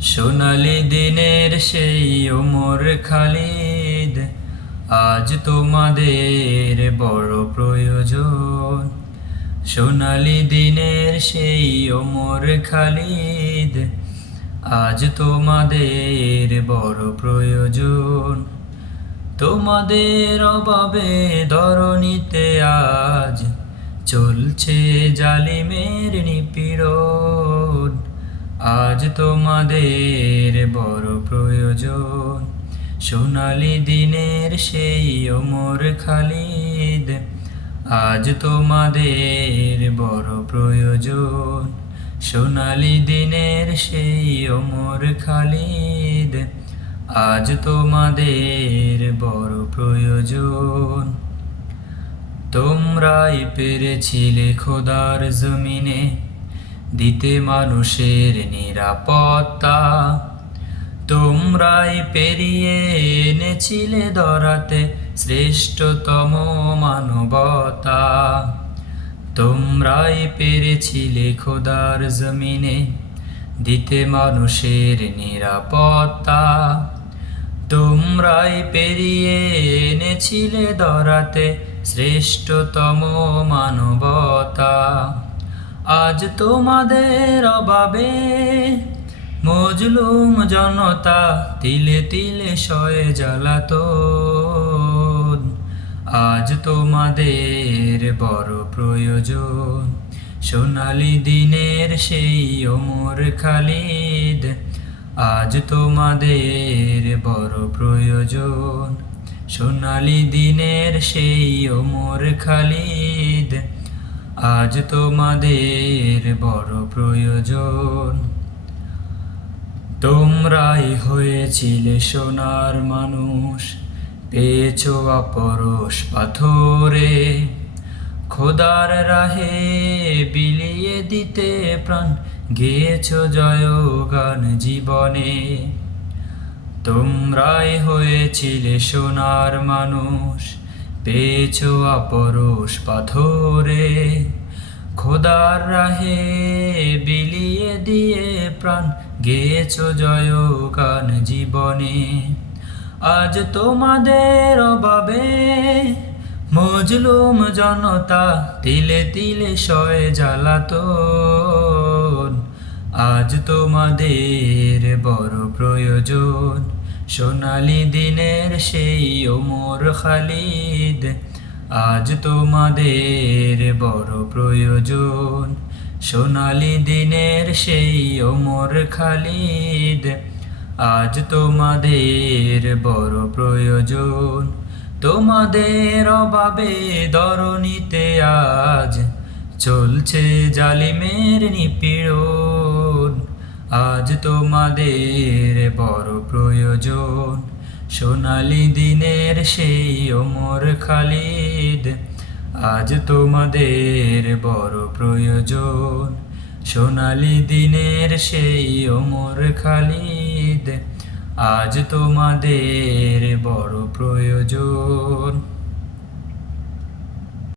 সোনালি দিনের সেই ওমর খালিদ, আজ তোমাদের বড় প্রয়োজন। সোনালি দিনের সেই ওমর খালিদ, আজ তোমাদের বড় প্রয়োজন। তোমাদের অভাবে ধরণীতে আজ চলছে জালিমের নিপীড়ন। আজ তোমাদের বড় প্রয়োজন। সোনালি দিনের সেই ওমর খালিদ, আজ তোমাদের বড় প্রয়োজন। সোনালি দিনের সেই ওমর খালিদ, আজ তোমাদের বড় প্রয়োজন। তোমরাই পেরেছিলে খোদার জমিনে দিতে মানুষের নিরাপত্তা। তোমরাই পেরিয়ে এনেছিলে ধরাতে শ্রেষ্ঠতম মানবতা। তোমরাই পেরেছিলে খোদার জমিনে দিতে মানুষের নিরাপত্তা। তোমরাই পেরিয়ে এনেছিলে ধরাতে শ্রেষ্ঠতম মানবতা। আজ তোমাদের অভাবে মজলুম জনতা তিলে তিলে সয়ে জ্বালাতন। আজ তোমাদের বড় প্রয়োজন। সোনালি দিনের সেই ওমর খালিদ, আজ তোমাদের বড় প্রয়োজন। সোনালি দিনের সেই ওমর খালিদ, আজ তোমাদের বড় প্রয়োজন। তোমরাই হয়েছিলে সোনার মানুষ, পেয়েছো অপরশ পাথরে। খোদার রাহে বিলিয়ে দিতে প্রাণ গেয়েছো জয়গান জীবনে। তোমরাই হয়েছিলে সোনার মানুষ, পেয়েছো অপরশ পাথরে। খোদার রাহে বিলিয়ে দিয়ে প্রাণ গেয়েছো জয়গান জীবনে। আজ তোমাদের অভাবে মজলুম জনতা তিলে তিলে সয়ে জ্বালাতন। আজ তোমাদের বড় প্রয়োজন। সোনালি দিনের সেই ওমর খালিদ, আজ তোমাদের বড় প্রয়োজন। সোনালি দিনের সেই ওমর খালিদ, আজ তোমাদের বড় প্রয়োজন। তোমাদের অভাবে ধরণীতে আজ চলছে জালিমের নিপীড়ন। আজ তোমাদের বড় প্রয়োজন। সোনালি দিনের সেই ওমর খালিদ, আজ তোমাদের বড় প্রয়োজন। সোনালি দিনের সেই ওমর খালিদ, আজ তোমাদের বড় প্রয়োজন।